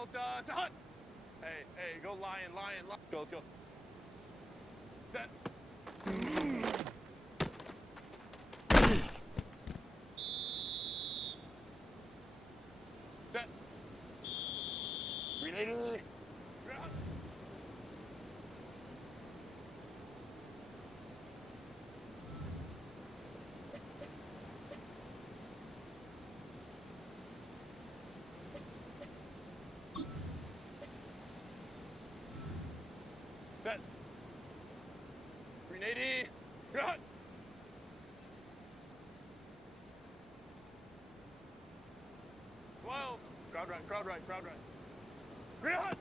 Delta, hut. Hey, go lion. Go, let's go. Set. Set. 380. Set. 380. Hut. Crowd right. Green hut.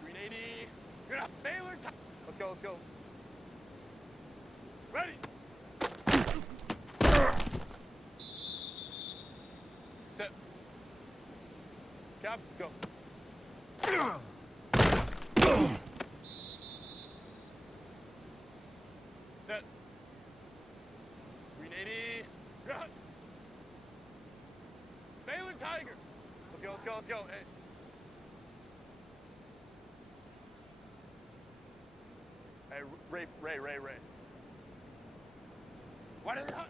380. Green hut. Baylor. Let's go. Ready. Set. Cap, go. Set. 380. Cut. Baylor Tiger. Let's go. Hey, Ray. What is that?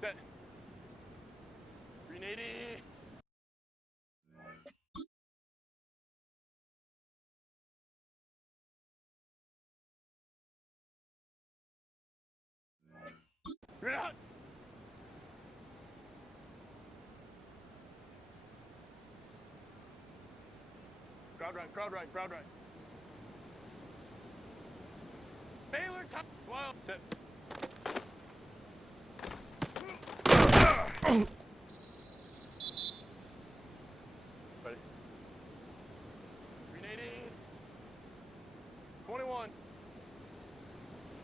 Set. 380. Green hut. Crowd right. Baylor top. Well, set. Ready. 380. 21.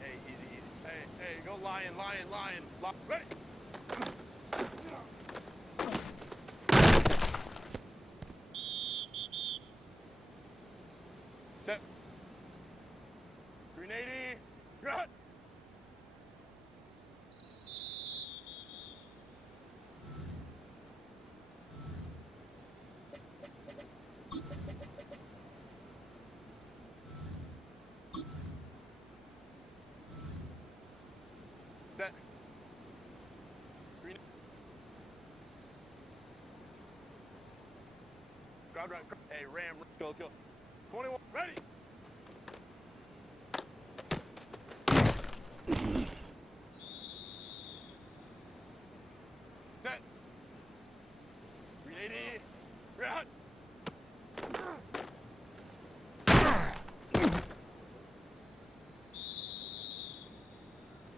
Hey, easy. Hey, go lion. Ready. Set. 380. Cut. Set. 3. Crowd right. Hey, Ram. Go, let's go. 21. Ready. Set. 380. Cut.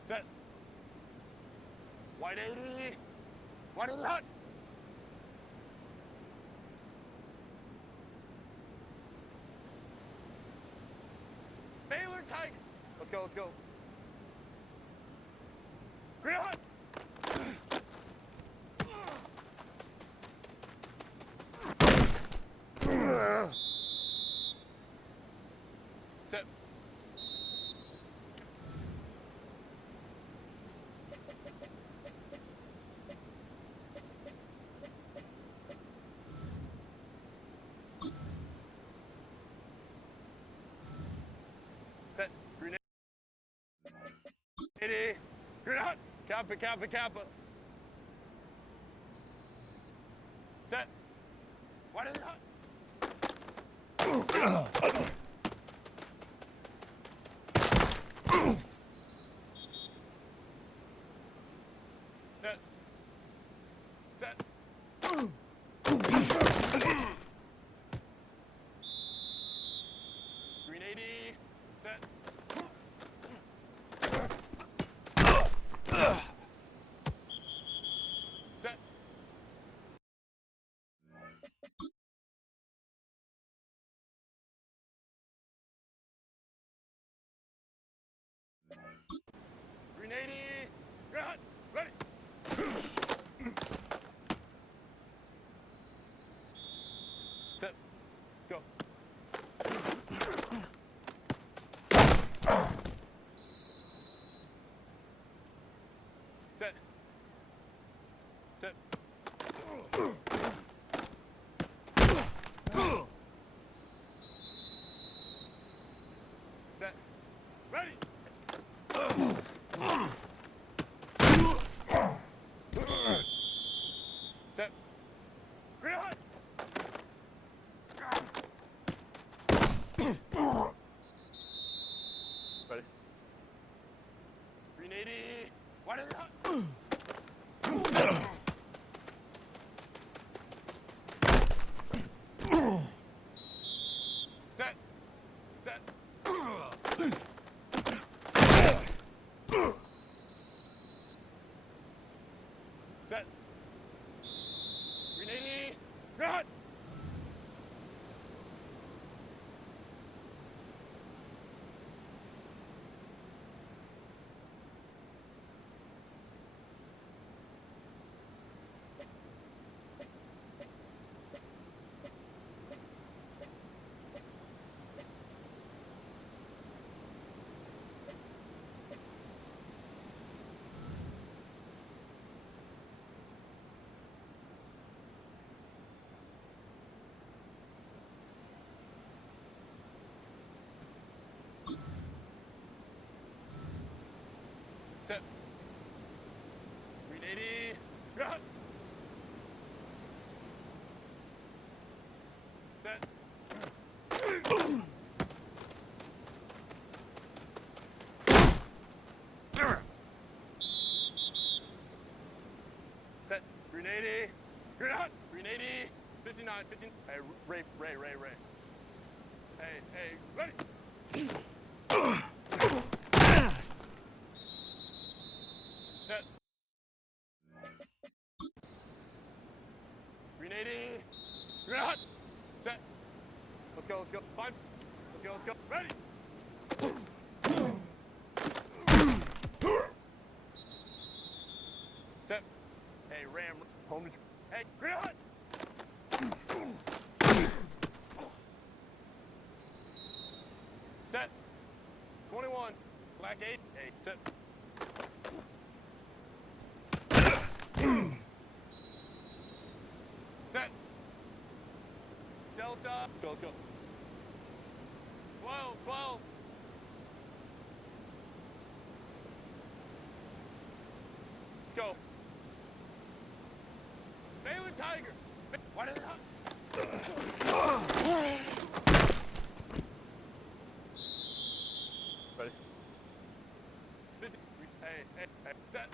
Set. White 80. White 80 hut. Baylor Tiger. Let's go. Green hut. Set. Set. Green 80. Green hut. Kappa. Set. White 80 hut. Set. Green 80. Set. Set. Green 80. Cut. Ready. Set. Go. Set. Set. Set. Ready. Set. Green hot. Ready. 380. Wide in the hot. Set. Set. Set. 380. Run. Set. 380. Run. Set. Set. 380. You're not. 380. 59. 15. Hey, Ray. Hey, ready. Set. 380. You're not. Set. Let's go. 5. Let's go. Ready. Set. Hey, Ram. Home to. Hey, green hot. Set. 21. Black 8. Hey, set. Set. Delta. Let's go. 12. Let's go. Balin Tiger. What is up? Ready? 50. Hey. Set.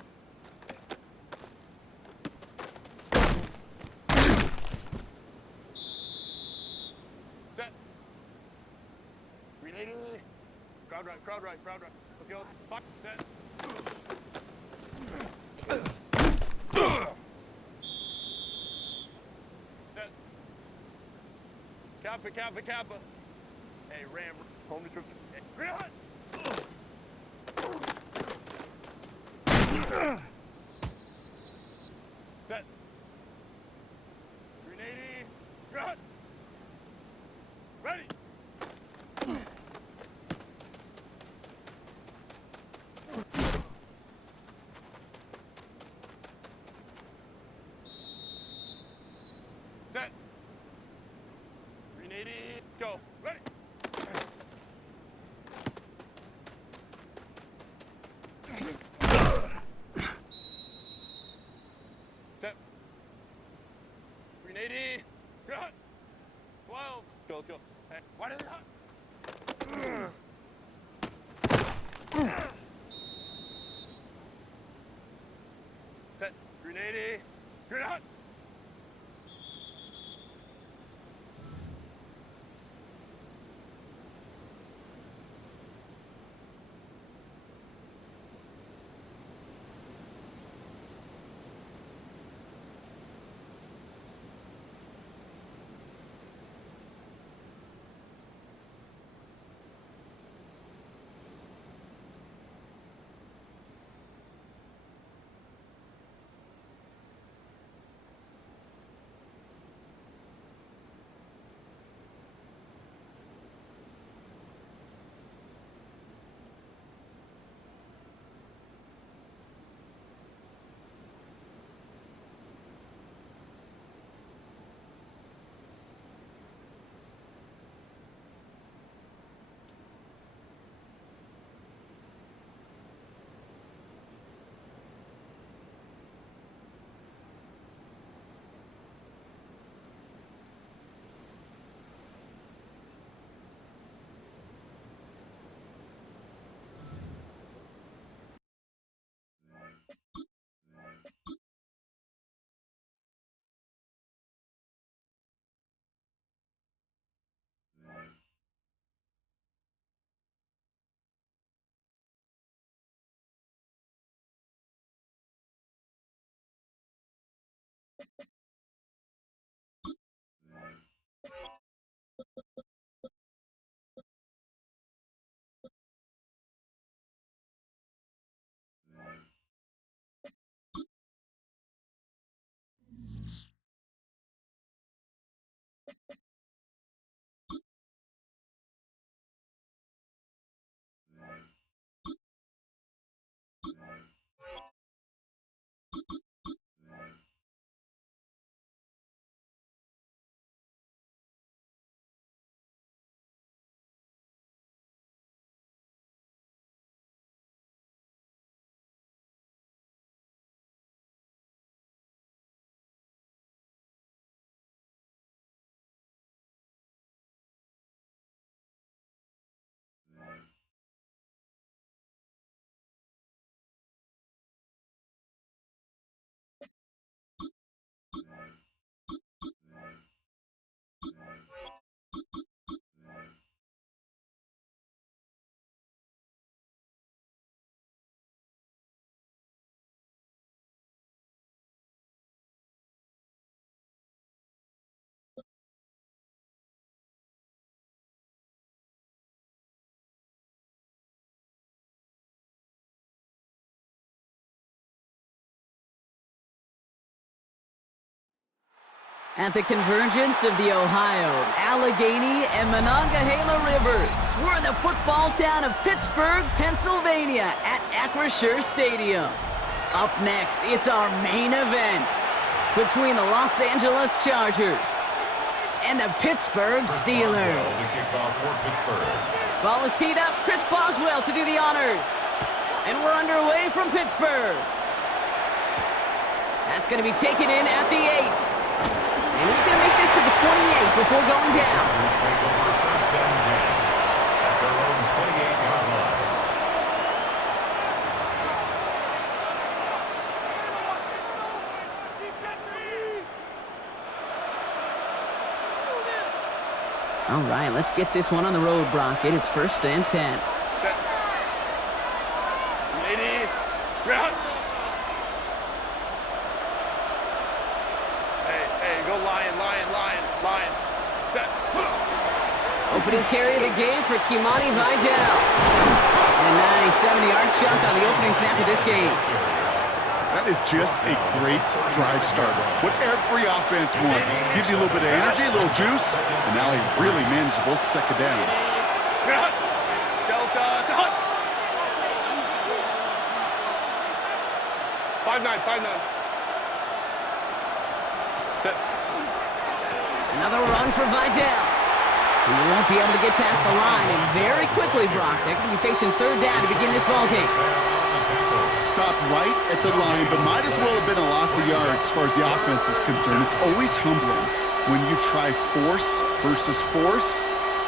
Set. 380. Crowd right. Let's go. 5. Set. Set. Kappa. Hey, Ram. Home to troops. Hey, green hot. Set. 380. Green hot. Ready. Set. 380. Go. Ready. Set. 380. Cut. 12. Let's go. Hey, why is it hot? Set. 380. You're hot. At the convergence of the Ohio, Allegheny, and Monongahela Rivers, we're in the football town of Pittsburgh, Pennsylvania at Acrisure Stadium. Up next, it's our main event between the Los Angeles Chargers and the Pittsburgh Steelers. Ball is teed up. Chris Boswell to do the honors. And we're underway from Pittsburgh. That's going to be taken in at the 8. And he's going to make this to the 28 before going down. Take over first down 10 at their own 28-yard line. All right, let's get this one on the road, Brock. It is first and 10. Lady, ground. Go lion. Set. Opening carry of the game for Kimani Vidal. And a nice 70-yard chunk on the opening snap of this game. That is just a great drive starter. What every offense wants. Gives you a little bit of energy, a little juice, and now a really manageable second down. Delta, hut. 5-9. Set. Another run for Vidal. He won't be able to get past the line, and very quickly, Brock, they're going to be facing third down to begin this ballgame. Stopped right at the line, but might as well have been a loss of yards as far as the offense is concerned. It's always humbling when you try force versus force,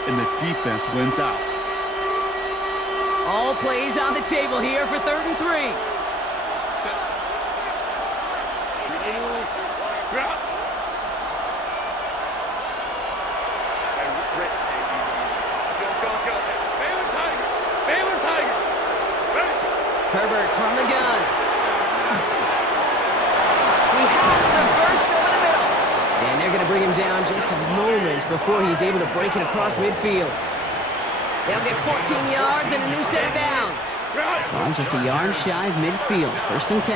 and the defense wins out. All plays on the table here for 3rd and 3. Herbert from the gun. He has the first over the middle. And they're going to bring him down just a moment before he's able to break it across midfield. They'll get 14 yards and a new set of downs. Ball just a yard shy of midfield. First and 10.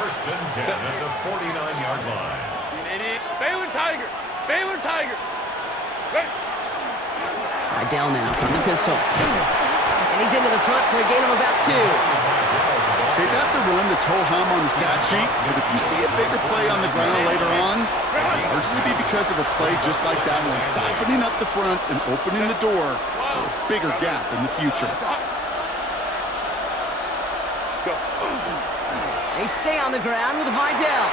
First and 10 at the 49-yard line. Baylor Tiger. Vidal now from the pistol. And he's into the front for a gain of about 2. Okay, that's a run that's ho-hum on the stat sheet, but if you see a bigger play on the ground later on, it'll largely be because of a play just like that one, siphoning up the front and opening the door for a bigger gap in the future. They stay on the ground with Vidal.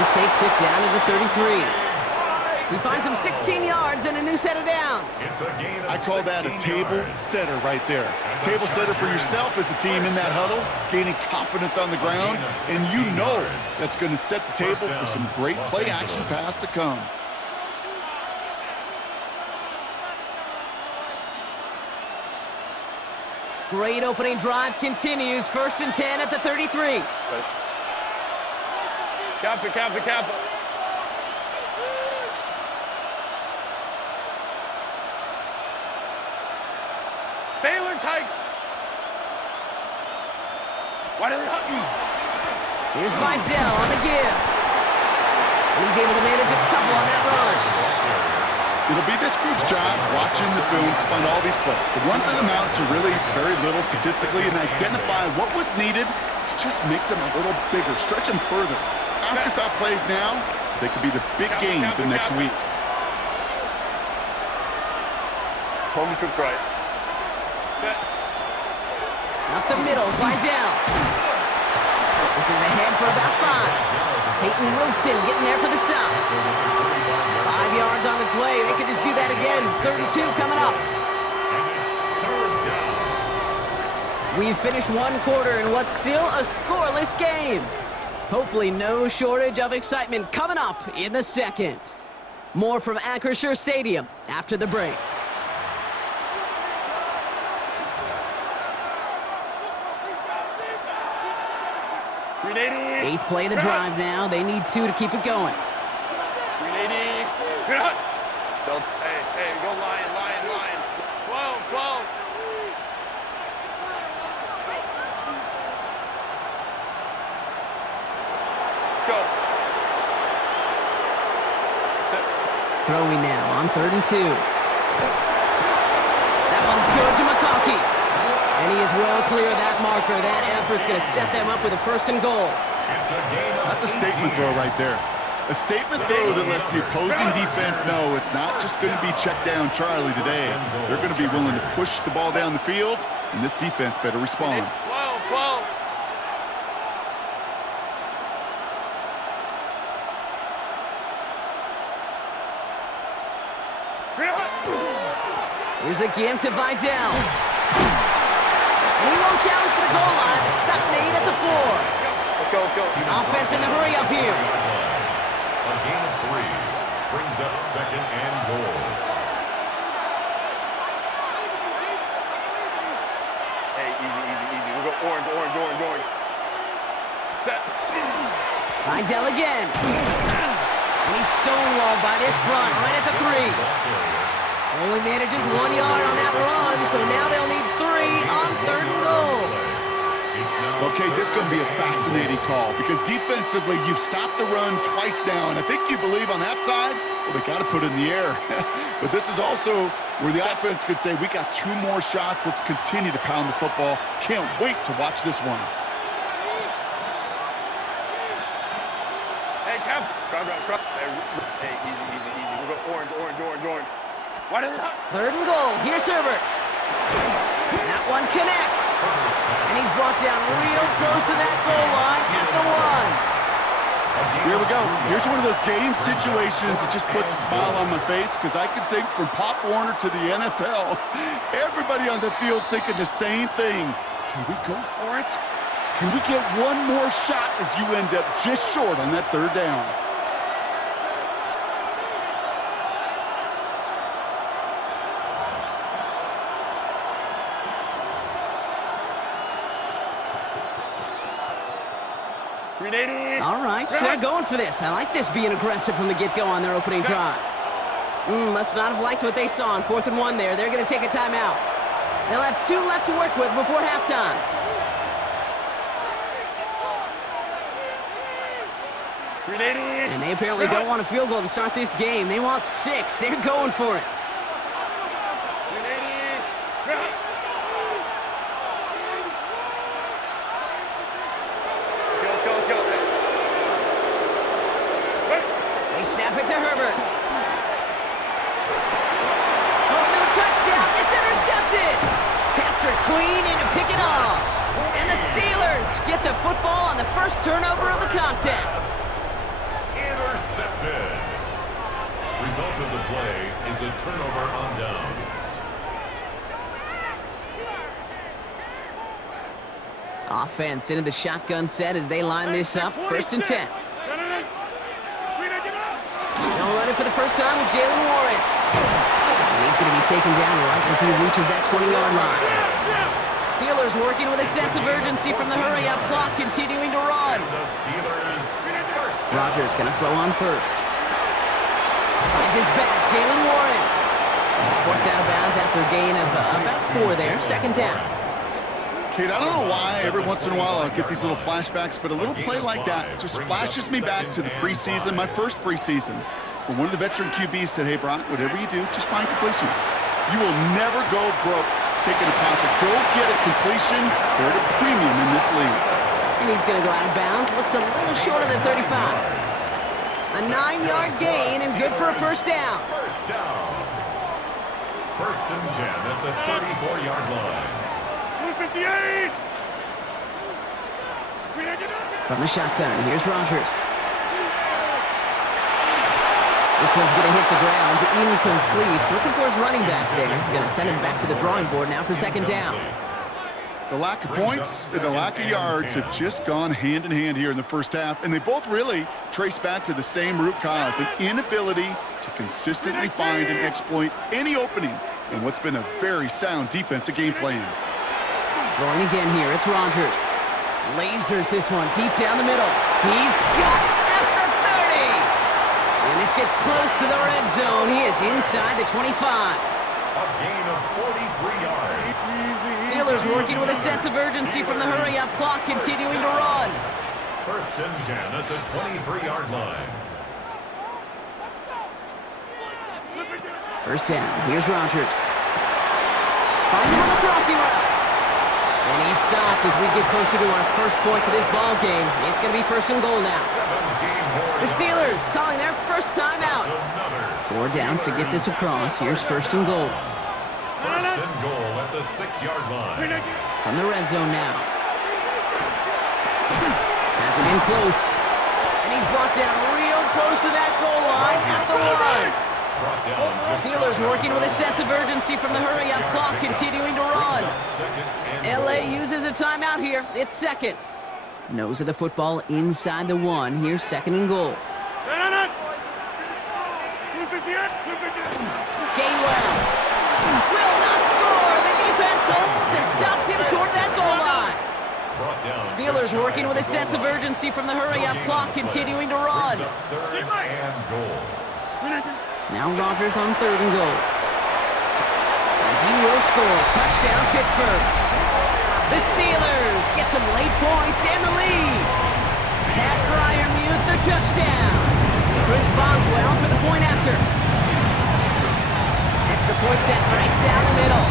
He takes it down to the 33. He finds him 16 yards and a new set of downs. I call that a table setter right there. Table setter for yourself as a team in that huddle, gaining confidence on the ground, and you know that's going to set the table for some great play action pass to come. Great opening drive continues. First and 10 at the 33. Kappa, Kappa, Kappa. Baylor tight. Why did they hug you? Here's Vidal on the give. And he's able to manage a couple on that run. It'll be this group's job watching the film to find all these plays. The ones that amount to really very little statistically and identify what was needed to just make them a little bigger, stretch them further. Afterthought plays now, they could be the big gains in next week. Home troops right. Set. Up the middle, Vidal. This is ahead for about 5. Peyton Wilson getting there for the stop. 5 yards on the play. They could just do that again. 3rd and 2 coming up. We've finished 1 quarter in what's still a scoreless game. Hopefully no shortage of excitement coming up in the second. More from Acrisure Stadium after the break. Eighth play of the drive now. They need 2 to keep it going. 380. Hey, go Lion, Lion, Lion. 12, 12. Go. Throwing now on 3rd and 2. That one's good to McConkey. And he is well clear of that marker. That effort's going to set them up with a 1st and goal. That's a statement throw right there. A statement throw that lets the opposing defense know it's not just going to be check down Charlie today. They're going to be willing to push the ball down the field, and this defense better respond. 12, 12. Here's a give to Vidal. And he won't challenge for the goal line. The stop made at the 4. Let's go, let's go. Offense in the hurry up here. A gain of 3 brings up 2nd and goal. Hey, easy. We'll go orange. Set. Vidal again. And he's stonewalled by this front right at the 3. Only manages 1 yard on that run, so now they'll need 3 on 3rd and goal. Okay, this is going to be a fascinating call because defensively, you've stopped the run twice now, and I think you believe on that side, well, they got to put it in the air. But this is also where the offense could say, we got 2 more shots. Let's continue to pound the football. Can't wait to watch this one. Hey, Cap. Crowd. Hey, easy. We'll go orange. Why did it not? 3rd and goal. Here's Herbert. That one connects. And he's brought down real close to that goal line at the 1. Here we go. Here's one of those game situations that just puts a smile on my face because I can think from Pop Warner to the NFL, everybody on the field thinking the same thing. Can we go for it? Can we get one more shot as you end up just short on that 3rd down? All right, so they're going for this. I like this being aggressive from the get-go on their opening drive. Must not have liked what they saw on 4th and 1 there. They're going to take a timeout. They'll have 2 left to work with before halftime. And they apparently don't want a field goal to start this game. They want 6. They're going for it. Snap it to Herbert. Oh, no touchdown. It's intercepted. Patrick Queen in to pick it off. And the Steelers get the football on the first turnover of the contest. Intercepted. Result of the play is a turnover on downs. Offense into the shotgun set as they line this up. 1st and 10. They'll run it for the first time with Jalen Warren. And he's going to be taken down right as he reaches that 20-yard line. Steelers working with a sense of urgency from the hurry-up clock, continuing to run. The Steelers first down. Rogers going to throw on first. Finds his back, Jalen Warren. He's forced out of bounds after a gain of about 4 there. Second down. Kate, I don't know why every once in a while I'll get these little flashbacks, but a little play like that just flashes me back to the preseason, my first preseason, when one of the veteran QBs said, hey, Brock, whatever you do, just find completions. You will never go broke taking a profit. Go get a completion. They're at a premium in this league. And he's going to go out of bounds. Looks a little short of the 35. A 9-yard gain and good for a first down. First down. First and 10 at the 34-yard line. 258! From the shotgun, here's Rogers. This one's going to hit the ground, incomplete. Looking for his running back there. Going to send him back to the drawing board now for second down. The lack of points and the lack of yards have just gone hand in hand here in the first half, and they both really trace back to the same root cause, an inability to consistently find and exploit any opening in what's been a very sound defensive game plan. Throwing again here, it's Rogers. Lasers this one deep down the middle. He's got it at the 30. And this gets close to the red zone. He is inside the 25. A gain of 43 yards. Steelers working with a sense of urgency from the hurry-up clock, continuing to run. First and 10 at the 23-yard line. First down, here's Rogers. Finds him on the crossing route. And he's stopped as we get closer to our first point to this ball game. It's going to be first and goal now. 17 The Steelers calling their first time out. 4 downs to get this across. Here's first and goal. First and goal at the 6-yard line. From the red zone now. Has it in close. And he's brought down real close to that goal line at the line. Brought down just Steelers working with a sense of urgency from the hurry-up clock, continuing to run. LA uses a timeout here. It's second. Nose of the football inside the 1. Here's second and goal. Gainwell will not score. The defense holds and stops him short of that goal line. Steelers working with a sense of urgency from the hurry-up clock, continuing to run. Third and goal. Now Rogers on third and goal. And he will score. Touchdown, Pittsburgh. The Steelers get some late points and the lead. Pat Fryermuth, the touchdown. Chris Boswell for the point after. Extra point set right down the middle.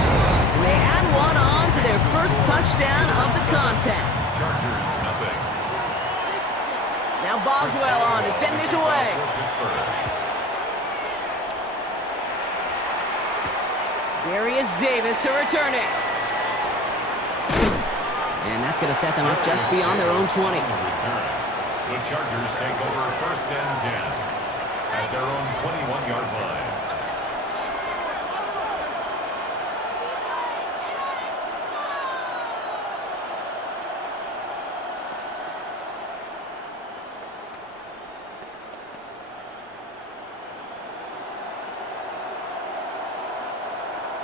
And they add one on to their first touchdown of the contest. Chargers, nothing. Now Boswell on to send this away. Darius Davis to return it. And that's going to set them up just beyond their own 20. The Chargers take over first and 10 at their own 21-yard line.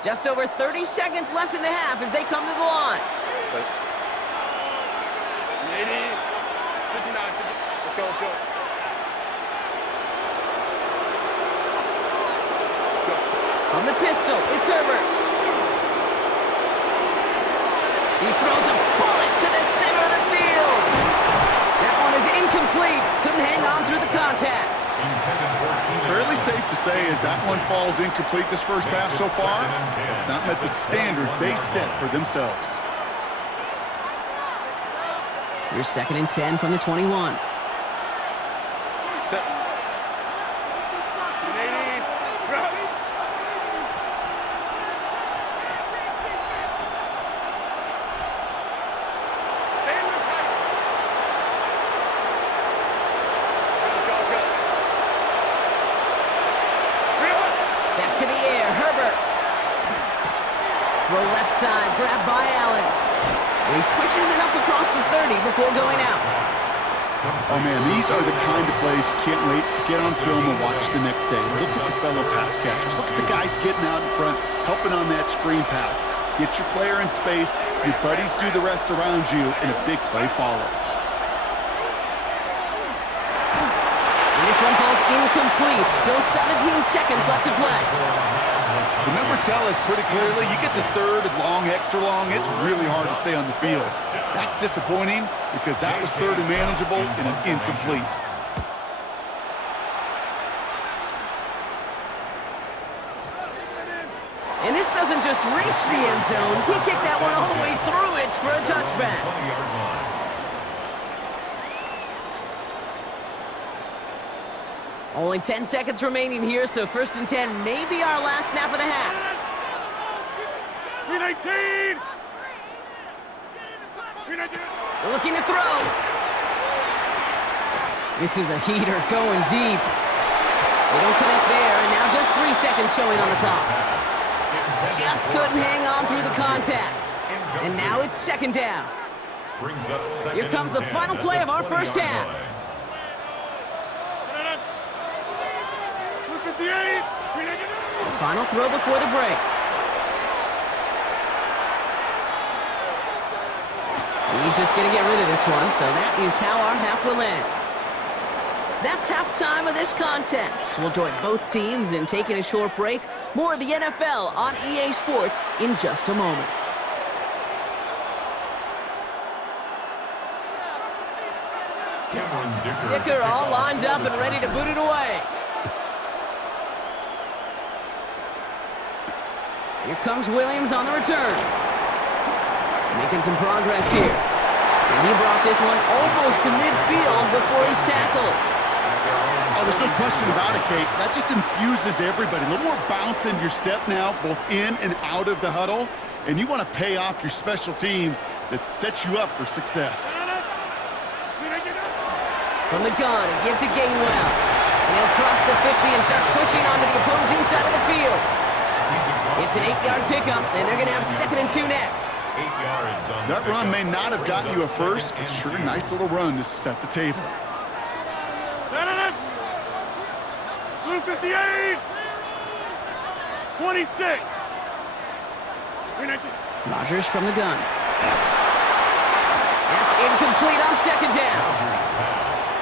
Just over 30 seconds left in the half as they come to the line. 80, 59, 50. Let's go, let's go. From the pistol, it's Herbert. He throws a bullet to the center of the field. That one is incomplete. Couldn't hang on through the contact. Fairly safe to say as that one falls incomplete this first half so far, it's not met the standard they set for themselves. Here's second and 10 from the 21. Back to the air, Herbert. Throw left side, grabbed by Allen. And he pushes it up across the 30 before going out. Oh, man, these are the kind of plays you can't wait to get on film and watch the next day. Look at the fellow pass catchers. Look at the guys getting out in front, helping on that screen pass. Get your player in space, your buddies do the rest around you, and a big play follows. And this one falls incomplete. Still 17 seconds left to play. The numbers tell us pretty clearly, you get to third and long, extra long, it's really hard to stay on the field. That's disappointing because that was third and manageable and an incomplete. And this doesn't just reach the end zone. He kicked that one all the way through. It's for a touchback. Only 10 seconds remaining here, so 1st and 10 may be our last snap of the half. 319! Looking to throw. This is a heater going deep. They don't connect there, and now just 3 seconds showing on the clock. Just couldn't hang on through the contact. And now it's 2nd down. Here comes the final play of our first half. The final throw before the break. He's just going to get rid of this one, so that is how our half will end. That's halftime of this contest. We'll join both teams in taking a short break. More of the NFL on EA Sports in just a moment. Dicker all lined up and ready to boot it away. Here comes Williams on the return. Making some progress here. And he brought this one almost to midfield before he's tackled. Oh, there's no question about it, Kate. That just infuses everybody. A little more bounce in your step now, both in and out of the huddle. And you want to pay off your special teams that sets you up for success. From the gun, a give to Gainwell. And he'll cross the 50 and start pushing onto the opposing side of the field. It's an 8-yard pickup, and they're going to have 2nd and 2 next. 8 yards on That run may not have gotten you a first, but sure a nice little run to set the table. Blue 58! 26! Rodgers from the gun. That's incomplete on 2nd down.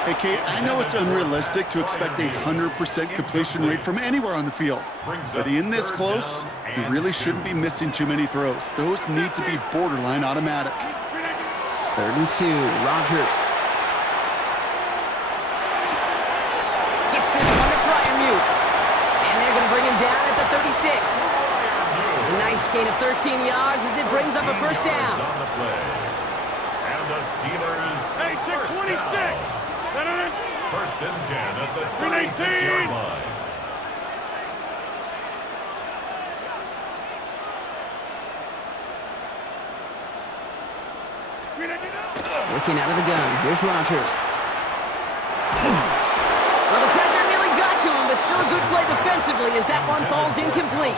Hey, Kate, I know it's unrealistic to expect a 100% completion rate from anywhere on the field. But in this close, you really shouldn't be missing too many throws. Those need to be borderline automatic. 3rd and 2, Rodgers. Gets this one to Freiermuth. And they're going to bring him down at the 36. A nice gain of 13 yards as it brings up a 1st down. And the Steelers, Hey, take 26! 1st and 10 at the 36-yard line. Looking out of the gun. Here's Rodgers. Well, the pressure nearly got to him, but still a good play defensively as that one falls incomplete.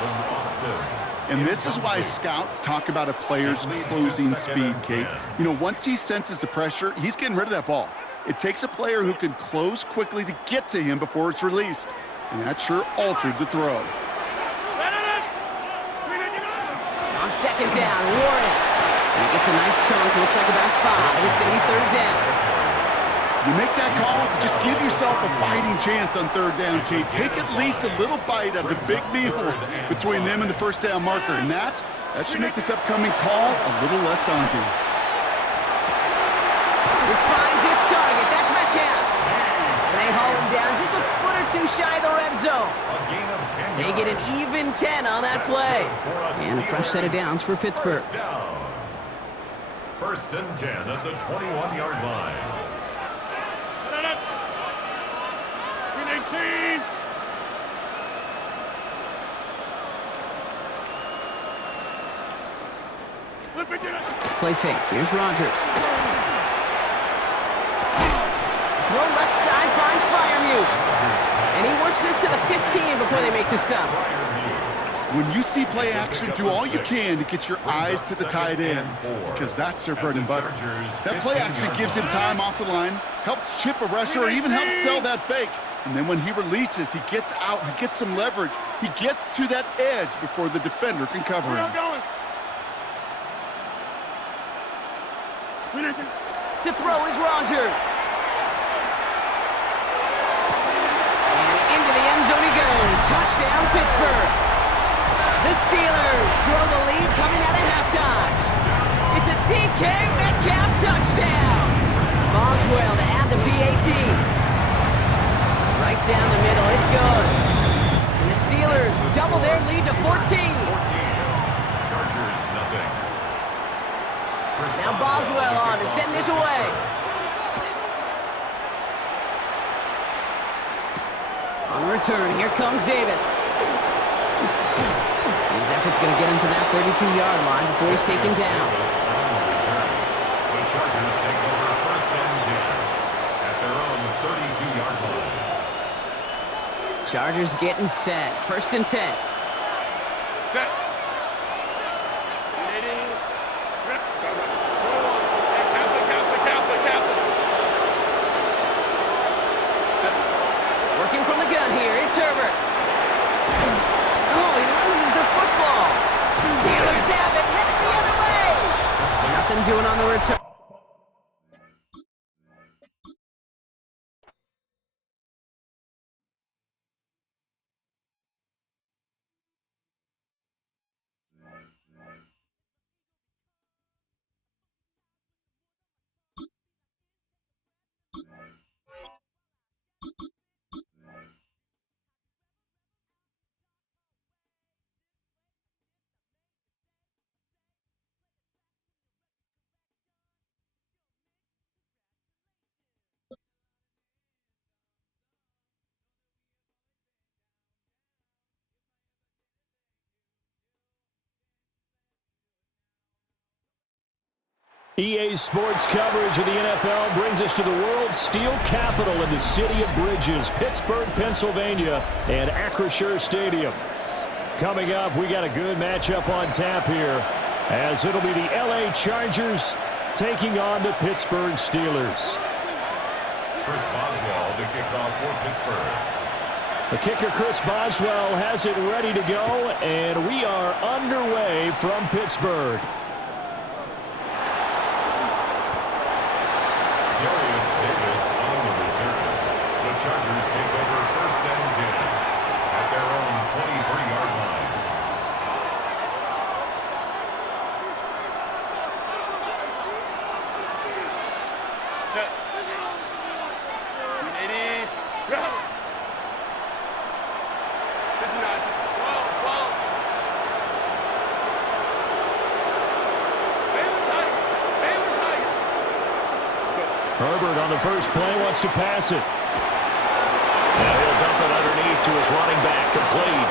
And this is why scouts talk about a player's closing speed, Kate. You know, once he senses the pressure, he's getting rid of that ball. It takes a player who can close quickly to get to him before it's released. And that sure altered the throw. On 2nd down, Warren. And he gets a nice chunk, looks like about 5. It's going to be 3rd down. You make that call to just give yourself a fighting chance on 3rd down, Kate. Take at least a little bite out of the big meal between them and the 1st down marker. And that should make this upcoming call a little less daunting. This finds its target. That's Metcalf. And they haul him down just a foot or two shy of the red zone. They get an even 10 on that play. And a fresh set of downs for Pittsburgh. 1st and 10 at the 21-yard line. 319! Play fake. Here's Rodgers. Throw left side finds Freiermuth. And he works this to the 15 before they make the stop. When you see play action, do all you can to get your eyes to the tight end because that's their bread and butter. That play action gives him time off the line, helps chip a rusher, or even helps sell that fake. And then when he releases, he gets out, he gets some leverage. He gets to that edge before the defender can cover him. To throw is Rogers. And into the end zone he goes. Touchdown, Pittsburgh. The Steelers grow the lead coming out of halftime. It's a DK Metcalf touchdown. Boswell to add the PAT. Right down the middle, it's good. And the Steelers double their lead to 14. Chargers, nothing. Now Boswell on to send this away. On the return, here comes Davis. His effort's going to get him to that 32-yard line before he's taken down. The Chargers take over first and 10 at their own 32-yard line. Chargers getting set. First and 10. Set. Working from the gun here, it's Herbert. Oh, he loses the football. Steelers have it, headed the other way. Nothing doing on the return. EA Sports coverage of the NFL brings us to the world's steel capital in the city of Bridges, Pittsburgh, Pennsylvania, and Acrisure Stadium. Coming up, we got a good matchup on tap here, as it'll be the LA Chargers taking on the Pittsburgh Steelers. Chris Boswell, the kickoff for Pittsburgh. The kicker, Chris Boswell, has it ready to go, and we are underway from Pittsburgh. Darius Davis on the return. The Chargers take over first and 10 at their own 23-yard line. Set. 80. 59. 12. Baylor Tiger. Herbert on the first play wants to pass it. And he'll dump it underneath to his running back, complete.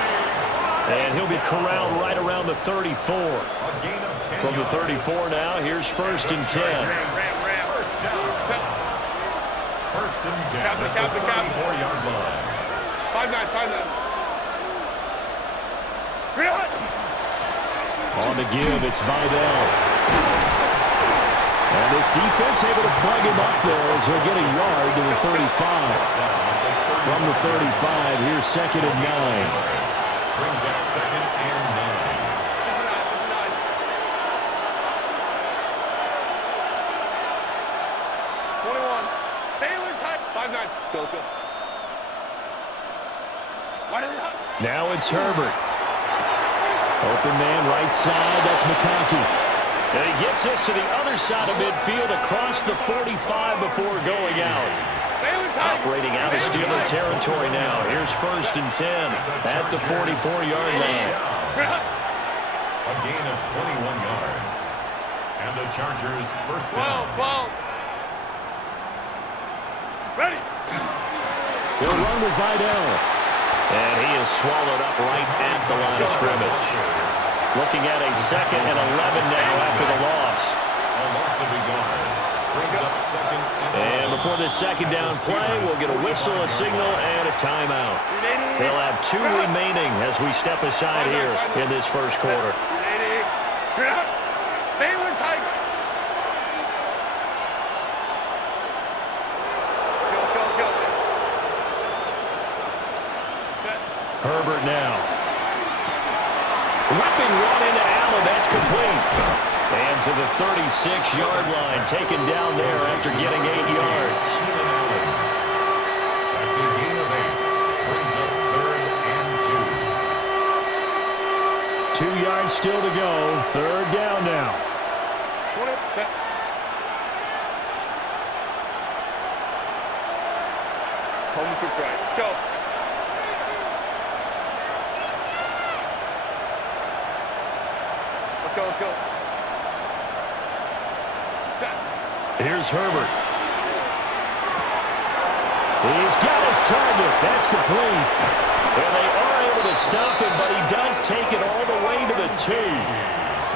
And he'll be corralled right around the 34. A gain of 10 From the yards. 34 now, here's first and 10. Ram. First down. Set. First and 10 Captain, at the 34-yard line. 5-9. On the give, it's Vidal. And this defense able to plug him up there as he'll get a yard to the 35. From the 35, here's second and 9. Brings up second and 9. 21. Baylor type. 5-9. Go, let's go. Now it's Herbert. Open man right side, that's McConkey. And he gets us to the other side of midfield across the 45 before going out. Operating out of Steeler territory now. Here's first and 10 at the 44-yard line. A gain of 21 yards. And the Chargers first down. 12. Ready. He'll run with Vidal. And he is swallowed up right at the line of scrimmage. Looking at a second and 11 now after the loss. A loss of a yard. Brings up second And before this second down play, we'll get a whistle, a signal, and a timeout. They'll have 2 remaining as we step aside here in this first quarter. Herbert now. Whipping one into Allen. That's complete. And to the 36-yard line, taken down there after getting 8 yards. That's a gain of 8. Brings up 3rd and 2. 2 yards still to go. 3rd down now. Home troops right. Go. Let's go, let's go. Set. Here's Herbert. He's got his target. That's complete. And they are able to stop him, but he does take it all the way to the 2.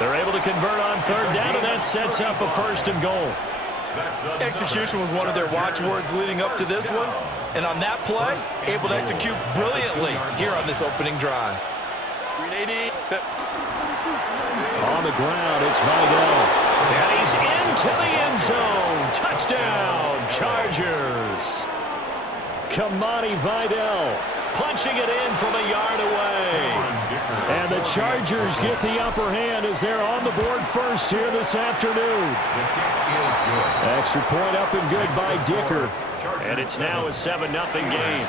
They're able to convert on 3rd down, and that sets up a 1st and goal. Execution was one of their watchwords leading up to this one. And on that play, able to execute brilliantly here on this opening drive. 380. Set. On the ground, it's Vidal. And he's into the end zone. Touchdown, Chargers. Kamani Vidal punching it in from a yard away. And the Chargers get the upper hand as they're on the board first here this afternoon. Extra point up and good by Dicker. And it's now a 7-0 game.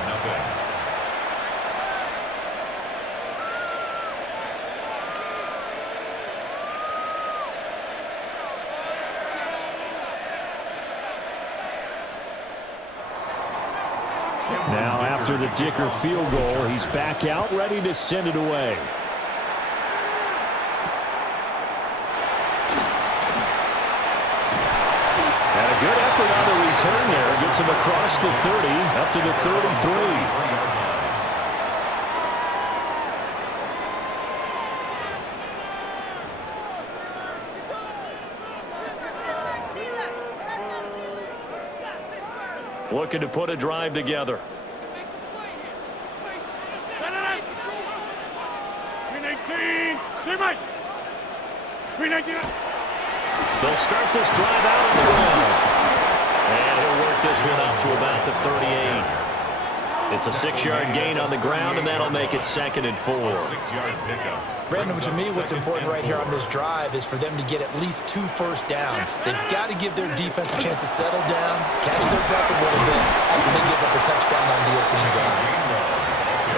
Now after the Dicker field goal, he's back out ready to send it away. And a good effort on the return there. Gets him across the 30, up to the 33. Looking to put a drive together. They'll start this drive out on the ground. And he'll work this one out to about the 38. It's a 6-yard gain on the ground, and that'll make it 2nd and 4. 6-yard pickup. Brandon, to me, what's important right here on this drive is for them to get at least 2 first downs. They've got to give their defense a chance to settle down, catch their breath a little bit after they give up a touchdown on the opening drive.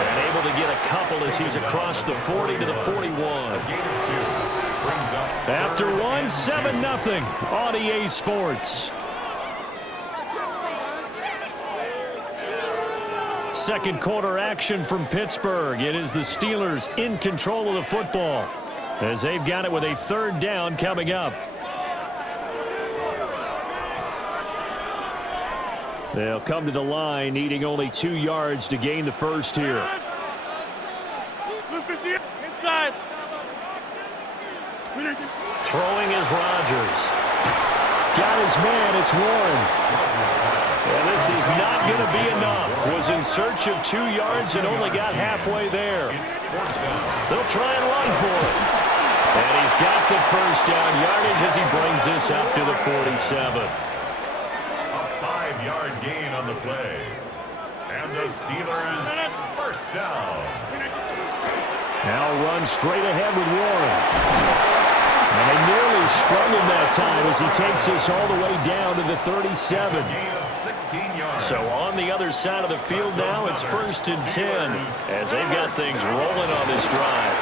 And able to get a couple as he's across the 40 to the 41. After one, 7-0 on EA Sports. Second quarter action from Pittsburgh. It is the Steelers in control of the football as they've got it with a 3rd down coming up. They'll come to the line needing only 2 yards to gain the first here. Inside. Throwing is Rodgers. Got his man, it's Warren. And this is not going to be enough. Was in search of 2 yards and only got halfway there. They'll try and run for it. And he's got the 1st down yardage as he brings this up to the 47. A 5-yard gain on the play. And the Steelers 1st down. Now run straight ahead with Warren. And they nearly sprung him that time as he takes this all the way down to the 37. So on the other side of the field now, it's 1st and 10 as they've got things rolling on this drive.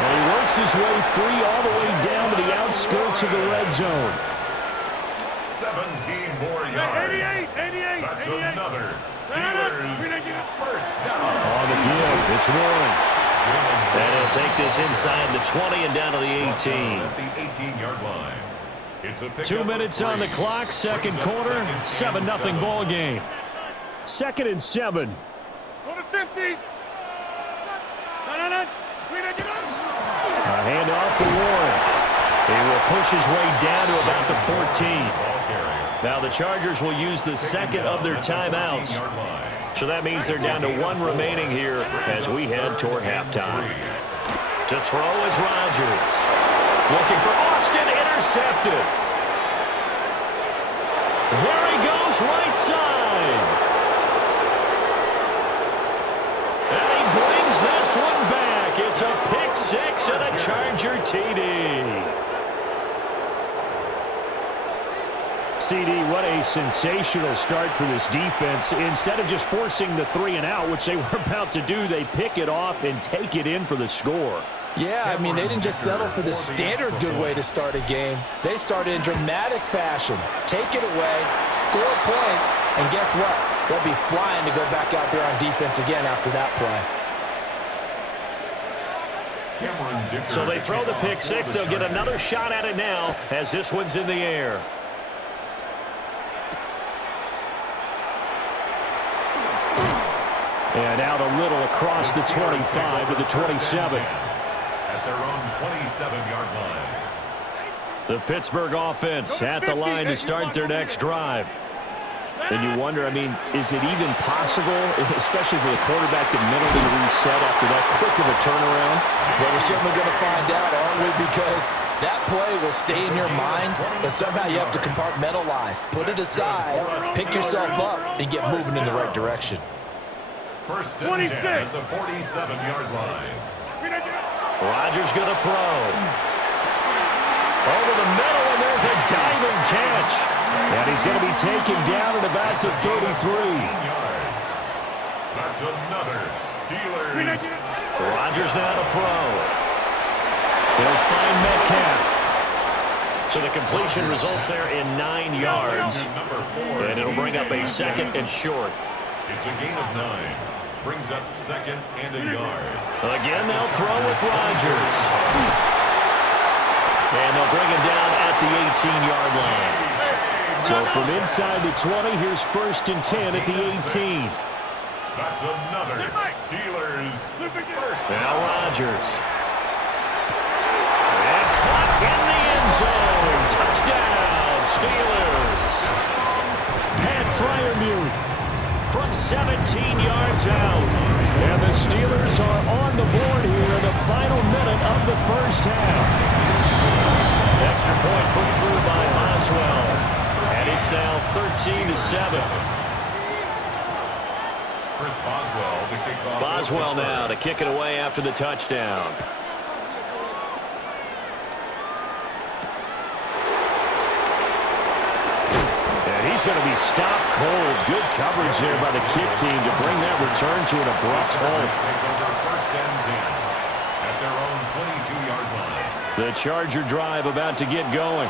And he works his way free all the way down to the outskirts of the red zone. 17 more yards. 88. That's another Steelers 1st down. On the give, it's Warren. And he'll take this inside the 20 and down to the 18. At the 18-yard line. It's a 2 minutes on the clock, second quarter, 7-0 ball game. 2nd and 7. Go to 50. No. A handoff for Warren. He will push his way down to about the 14. Ball carrier. Now the Chargers will use the second of their timeouts. So that means they're down to one remaining here as we head toward halftime. To throw is Rodgers. Looking for Austin, intercepted. There he goes, right side. And he brings this one back. It's a pick six and a Charger TD. CD, what a sensational start for this defense. Instead of just forcing the 3-and-out, which they were about to do, they pick it off and take it in for the score. Yeah, I mean, they didn't just settle for the standard good way to start a game. They started in dramatic fashion. Take it away, score points, and guess what? They'll be flying to go back out there on defense again after that play. So they throw the pick six. They'll get another shot at it now as this one's in the air. And out a little across the 25 to the 27. At their own 27-yard line. The Pittsburgh offense at the line to start their next drive. And you wonder, I mean, is it even possible, especially for the quarterback, to mentally reset after that quick of a turnaround? Well, we're certainly going to find out, aren't we? Because that play will stay in your mind, but somehow you have to compartmentalize. Put it aside, pick yourself up, and get moving in the right direction. First and 10 at the 47-yard line. Rodgers going to throw. Over the middle, and there's a diving catch. And he's going to be taken down at about the 33. Yards. That's another Steelers. Rodgers now to throw. He'll find Metcalf. So the completion results there in 9 yards. And it'll bring up a second and short. It's a gain of 9. Brings up second and a yard. Again, they'll throw with Rodgers. And they'll bring him down at the 18-yard line. So from inside the 20, here's first and 10 at the 18. That's another Steelers. Now Rodgers. And caught in the end zone. Touchdown, Steelers. Pat Freiermuth from 17 yards out. And the Steelers are on the board here in the final minute of the first half. Extra point put through by Boswell. And it's now 13-7. Chris Boswell to kick off. Boswell now to kick it away after the touchdown. He's going to be stopped cold. Good coverage there by the kick team to bring that return to an abrupt halt. First and 10 at their own 22-yard line. The Charger drive about to get going.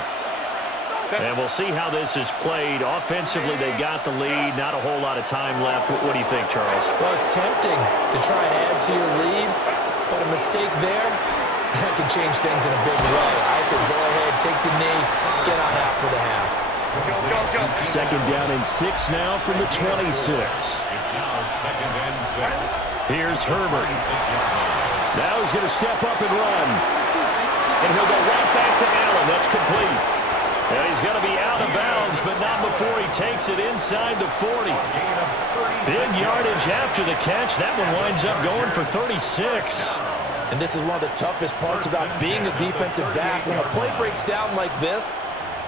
And we'll see how this is played. Offensively, they got the lead. Not a whole lot of time left. What do you think, Charles? Well, it's tempting to try and add to your lead, but a mistake there, that can change things in a big way. I said go ahead, take the knee, get on out for the half. Second down and 6 now from the 26. It's now second and 6. Here's Herbert. Now he's going to step up and run. And he'll go right back to Allen. That's complete. And he's going to be out of bounds, but not before he takes it inside the 40. Big yardage after the catch. That one winds up going for 36. And this is one of the toughest parts about being a defensive back. When a play breaks down like this,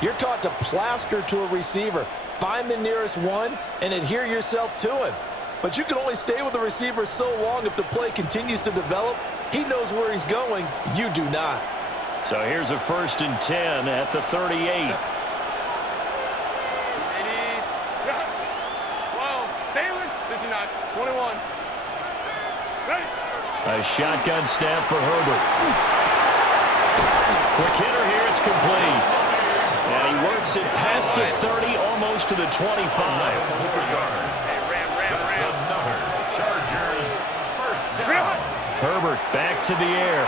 you're taught to plaster to a receiver, find the nearest one, and adhere yourself to him. But you can only stay with the receiver so long if the play continues to develop. He knows where he's going. You do not. So here's a first and 10 at the 38. 12, Baylor, 59, 21. Ready? A shotgun snap for Herbert. Quick hitter here, it's complete. And he works it past the 30, almost to the 25. Chargers first down. Herbert back to the air.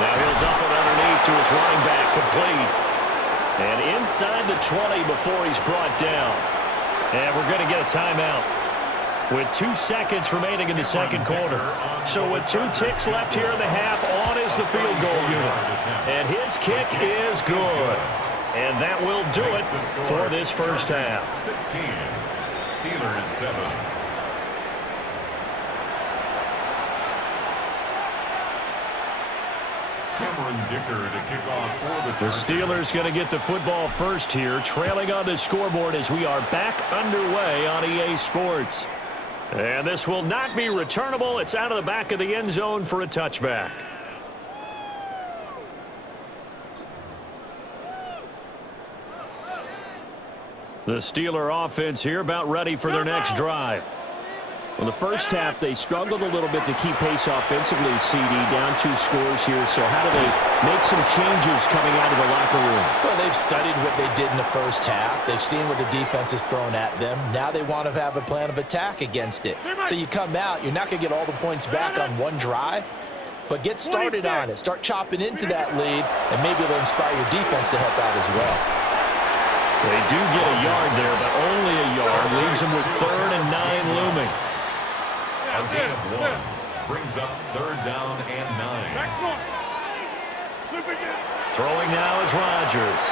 Now he'll dump it underneath to his running back, complete. And inside the 20 before he's brought down. And we're going to get a timeout. with 2 seconds remaining in the second quarter. So with 2 ticks left here in the half, on is the field goal unit. And his kick is good. And that will do it for this first half. 16. Steelers 7. Cameron Dicker to kick off for the The Steelers going to get the football first here, trailing on the scoreboard as we are back underway on EA Sports. And this will not be returnable. It's out of the back of the end zone for a touchback. The Steeler offense here about ready for their next drive. Well, the first half, they struggled a little bit to keep pace offensively, CD, down 2 scores here. So how do they make some changes coming out of the locker room? Well, they've studied what they did in the first half. They've seen what the defense has thrown at them. Now they want to have a plan of attack against it. So you come out, you're not going to get all the points back on one drive, but get started on it. Start chopping into that lead, and maybe it'll inspire your defense to help out as well. They do get a yard there, but only a yard. Leaves them with 3rd and 9 looming. A gain of 1 brings up 3rd down and 9. Throwing now is Rodgers.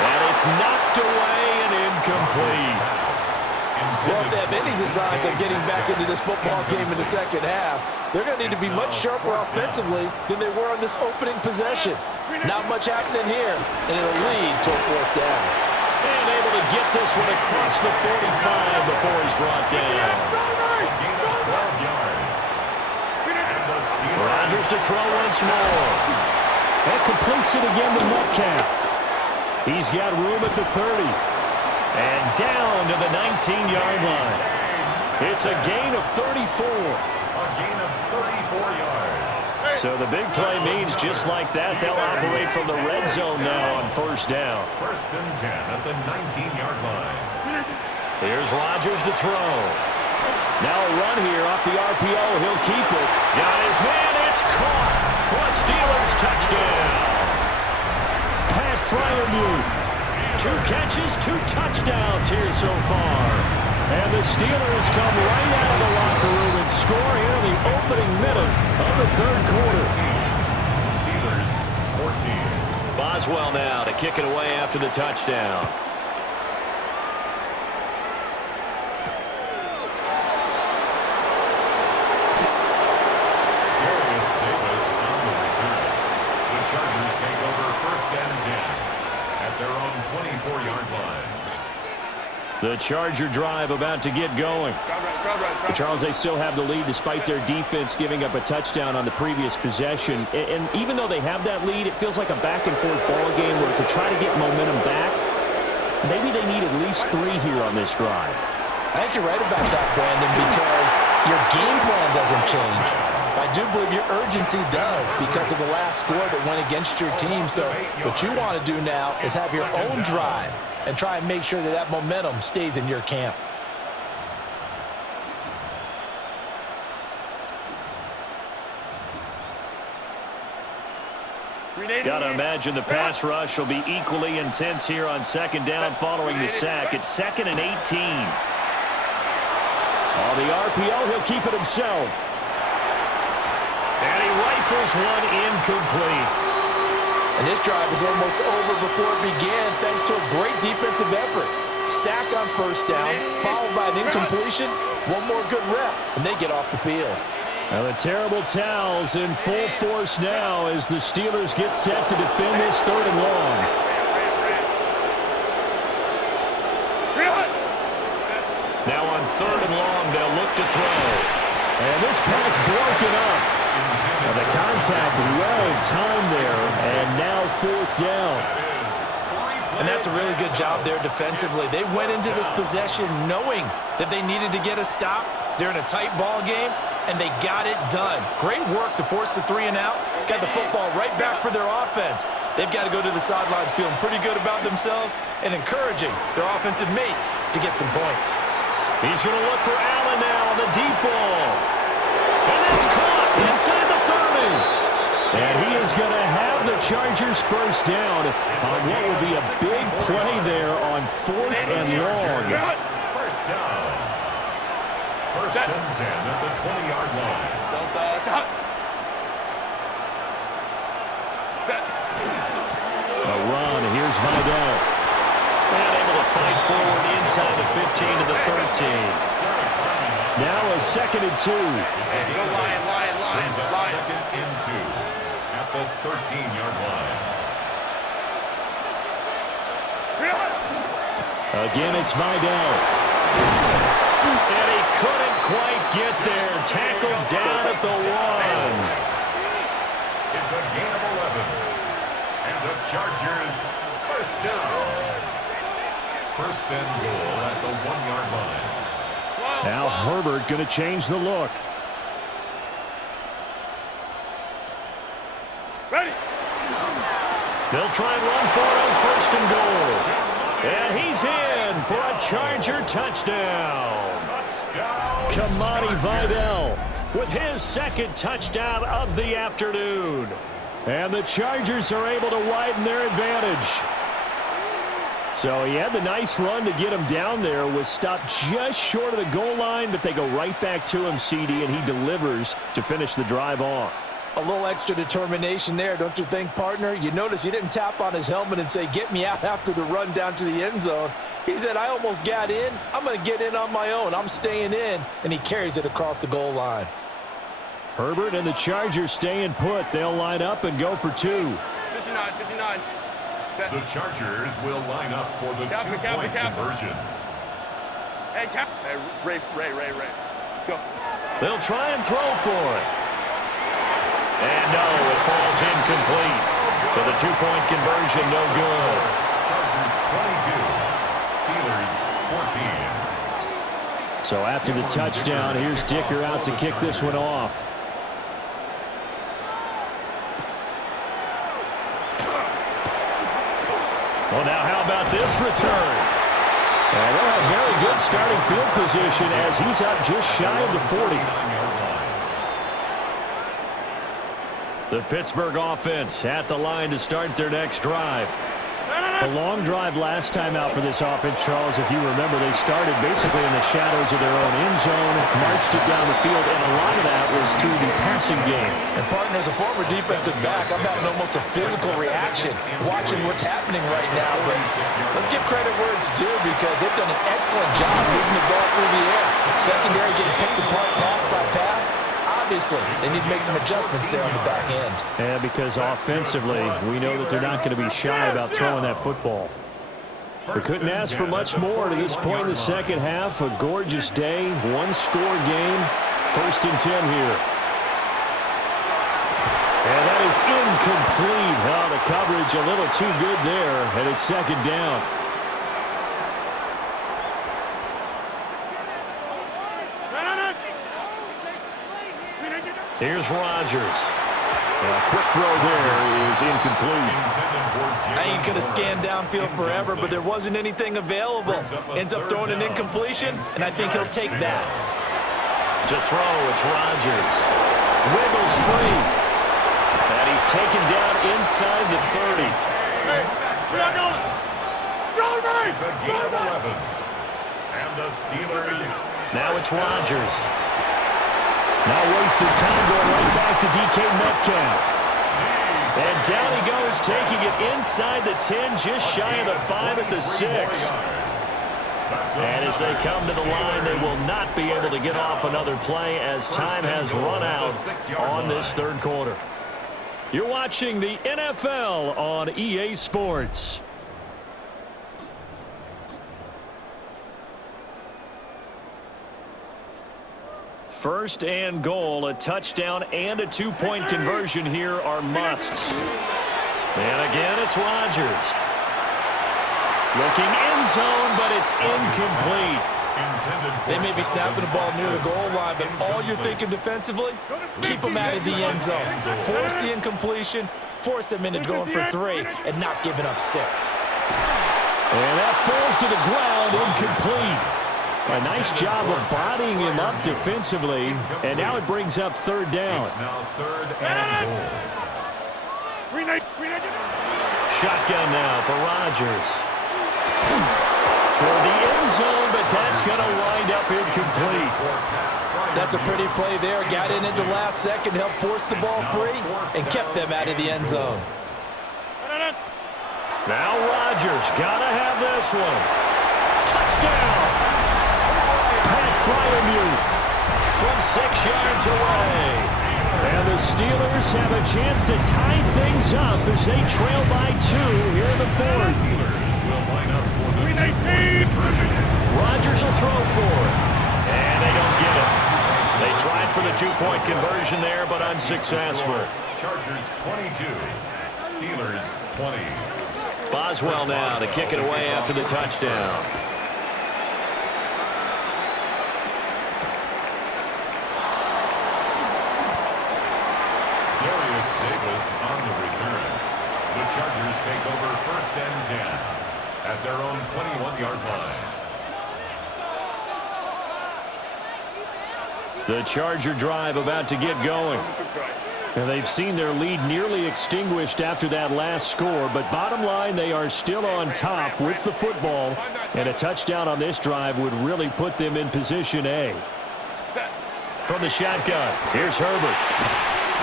And it's knocked away and incomplete. Well, if they have any designs on getting back into this football game in the second half, they're going to need to be much sharper offensively than they were on this opening possession. Not much happening here, and it'll lead to a 4th down. And able to get this one across the 45 before he's brought down. A gain of 12 yards. And the Steelers. Rodgers to throw once more. That completes it again to Metcalf. He's got room at the 30. And down to the 19-yard line. It's a gain of 34. A gain of 34 yards. So the big play means just like that, they'll operate from the red zone now on 1st down. 1st and 10 at the 19-yard line. Here's Rodgers to throw. Now a run here off the RPO. He'll keep it. Got his man. It's caught for a Steelers touchdown. Pat Freiermuth. 2 catches, 2 touchdowns here so far. And the Steelers come right out of the locker room and score here in the opening minute of the 3rd quarter. Steelers 14. Boswell now to kick it away after the touchdown. Darius Davis on the return. The Chargers take over 1st and 10 at their own 24-yard line. The Charger drive about to get going. Charles, they still have the lead despite their defense giving up a touchdown on the previous possession. And even though they have that lead, it feels like a back-and-forth ball game where to try to get momentum back, maybe they need at least 3 here on this drive. I think you're right about that, Brandon, because your game plan doesn't change. I do believe your urgency does because of the last score that went against your team. So what you want to do now is have your own drive and try and make sure that that momentum stays in your camp. Got to imagine the pass rush will be equally intense here on 2nd down following the sack. It's 2nd and 18. On the RPO, he'll keep it himself. And he rifles one incomplete. And this drive is almost over before it began thanks to a great defensive effort. Sack on 1st down, followed by an incompletion. One more good rep, and they get off the field. Now the terrible towels in full force now as the Steelers get set to defend this 3rd and long. Now on 3rd and long, they'll look to throw. And this pass broken up. Now the contact well timed there, and now 4th down. And that's a really good job there defensively. They went into this possession knowing that they needed to get a stop. They're in a tight ball game, and they got it done. Great work to force the 3 and out. Got the football right back for their offense. They've got to go to the sidelines feeling pretty good about themselves and encouraging their offensive mates to get some points. He's going to look for Allen now on the deep ball. And that's caught inside the 30. And he is going to have the Chargers 1st down on what will be a big play there on 4th and long. 1st down. First and 10 at the 20-yard line. Set. Set. A run. Here's Vidal. And able to fight forward inside the 15 to the 13. Now a 2nd and 2. Hey, go Lion. Brings up 2nd and 2 at the 13-yard line. Again, it's Vidal. And he couldn't quite get there. Tackled down at the 1. It's a gain of 11. And the Chargers first down. First and goal at the 1-yard line. Now Herbert going to change the look. Ready. They'll try and run for it on 1st and goal. And he's in for a Charger touchdown. Kamani Vidal with his 2nd touchdown of the afternoon. And the Chargers are able to widen their advantage. So he had the nice run to get him down there, was stopped just short of the goal line, but they go right back to him, CD, and he delivers to finish the drive off. A little extra determination there, don't you think, partner? You notice he didn't tap on his helmet and say, get me out after the run down to the end zone. He said, I almost got in. I'm going to get in on my own. I'm staying in. And he carries it across the goal line. Herbert and the Chargers staying put. They'll line up and go for 2. 59. Set. The Chargers will line up for the two-point conversion. Hey, Ray. Go. They'll try and throw for it. And no, it falls incomplete. So the two-point conversion, no good. Chargers 22, Steelers 14. So after the touchdown, here's Dicker out to kick this one off. Well, now how about this return? And they'll have very good starting field position as he's up just shy of the 40. The Pittsburgh offense at the line to start their next drive. A long drive last time out for this offense, Charles. If you remember, they started basically in the shadows of their own end zone, marched it down the field, and a lot of that was through the passing game. And, partner, as a former defensive back, I'm having almost a physical reaction watching what's happening right now. But let's give credit where it's due because they've done an excellent job moving the ball through the air. Secondary getting picked apart pass by pass. Obviously, they need to make some adjustments there on the back end. Yeah, because offensively, we know that they're not going to be shy about throwing that football. We couldn't ask for much more to this point in the second half. A gorgeous day, one-score game. 1st and 10 here. And that is incomplete. Oh, the coverage a little too good there, and it's 2nd down. Here's Rodgers. A quick throw there is incomplete. I think he could have scanned downfield forever, but there wasn't anything available. Ends up throwing an incompletion, and I think he'll take that. To throw, it's Rodgers. Wiggles free. And he's taken down inside the 30. It's a gain of 11. And the Steelers. Now it's Rodgers. Now wasted time going right back to DK Metcalf. And down he goes, taking it inside the 10, just shy of the 5 at the 6. And as they come to the line, they will not be able to get off another play as time has run out on this 3rd quarter. You're watching the NFL on EA Sports. First and goal, a touchdown and a two-point conversion here are musts. And again, it's Rodgers. Looking end zone, but it's incomplete. They may be snapping the ball near the goal line, but all you're thinking defensively, keep them out of the end zone. Force the incompletion, force them into going for 3, and not giving up 6. And that falls to the ground, incomplete. A nice job of bodying him up defensively, and now it brings up 3rd down. It's now 3rd and goal. Shotgun now for Rodgers. for the end zone, but that's going to wind up incomplete. That's a pretty play there. Got in at the last second, helped force the ball free, and kept them out of the end zone. Now Rodgers got to have this one. Touchdown! Pat Freiermuth from 6 yards away. And the Steelers have a chance to tie things up as they trail by 2 here in the fourth. Rodgers will throw for it. And they don't get it. They tried for the 2-point conversion there, but unsuccessful. Chargers 22, Steelers 20. Boswell now to kick it away after the touchdown. Darius Davis on the return. The Chargers take over 1st and 10 at their own 21-yard line. The Charger drive about to get going. And they've seen their lead nearly extinguished after that last score, but bottom line, they are still on top with the football, and a touchdown on this drive would really put them in position A. From the shotgun, here's Herbert.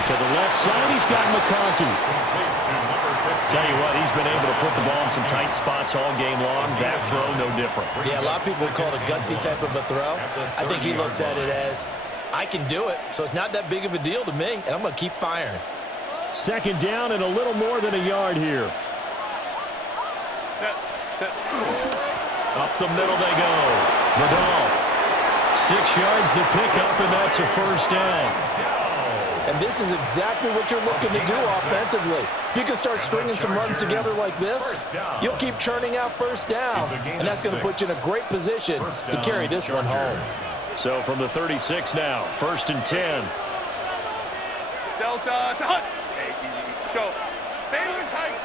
To the left side, he's got McConkey. Tell you what, he's been able to put the ball in some tight spots all game long. That throw, no different. Yeah, a lot of people call it a gutsy type of a throw. I think he looks at it as, I can do it, so it's not that big of a deal to me, and I'm going to keep firing. 2nd down and a little more than a yard here. Up the middle they go. Vidal. 6 yards the pickup, and that's a 1st down. And this is exactly what you're looking to do offensively. If you can start stringing some runs together like this, you'll keep churning out 1st down, and that's going to put you in a great position to carry this one home. So from the 36 now, 1st and 10. Delta, Hunt. Hey, go. Stay on tight.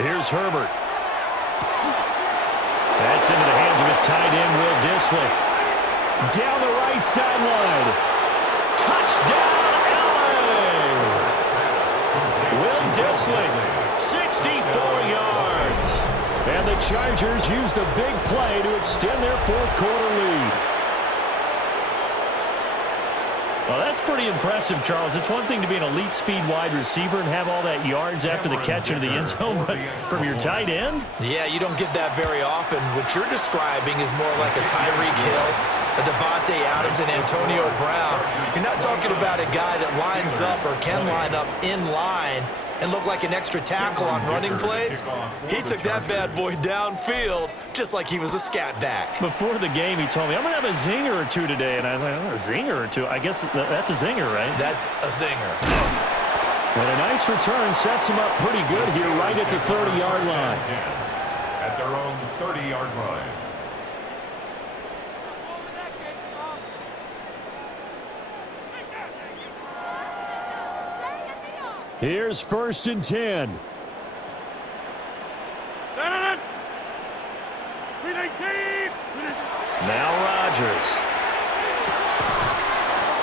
Here's Herbert. That's into the hands of his tight end, Will Dissly. Down the right sideline. Touchdown, LA! Will Dissly, 64 yards. And the Chargers use the big play to extend their 4th quarter lead. Well, that's pretty impressive, Charles. It's one thing to be an elite speed wide receiver and have all that yards after the catch into the end zone, but from your tight end? Yeah, you don't get that very often. What you're describing is more like a Tyreek Hill, a Devontae Adams, and Antonio Brown. You're not talking about a guy that lines up or can line up in line and look like an extra tackle on running plays. He took that bad boy downfield just like he was a scat back. Before the game, he told me, I'm going to have a zinger or two today. And I was like, oh, a zinger or two? I guess that's a zinger, right? That's a zinger. And a nice return sets him up pretty good here right at the 30-yard line. At their own 30-yard line. Here's 1st and 10. Now Rodgers.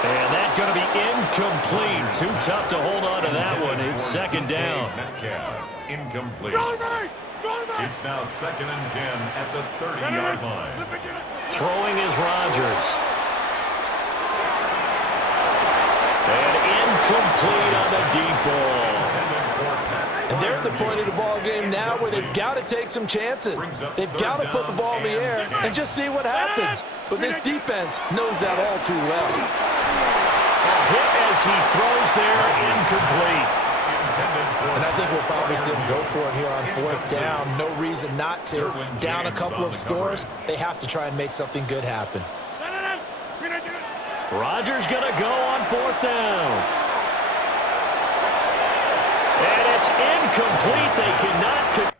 And that's going to be incomplete. Too tough to hold on to that one. It's 2nd down. Metcalf, incomplete. It's now 2nd and 10 at the 30-yard line. Throwing is Rodgers. And incomplete on the deep ball. And they're at the point of the ball game now where they've got to take some chances. They've got to put the ball in the air and just see what happens. But this defense knows that all too well. A hit as he throws there, incomplete. And I think we'll probably see him go for it here on 4th down. No reason not to. Down a couple of scores, they have to try and make something good happen. Rodgers going to go on 4th down. And it's incomplete. They cannot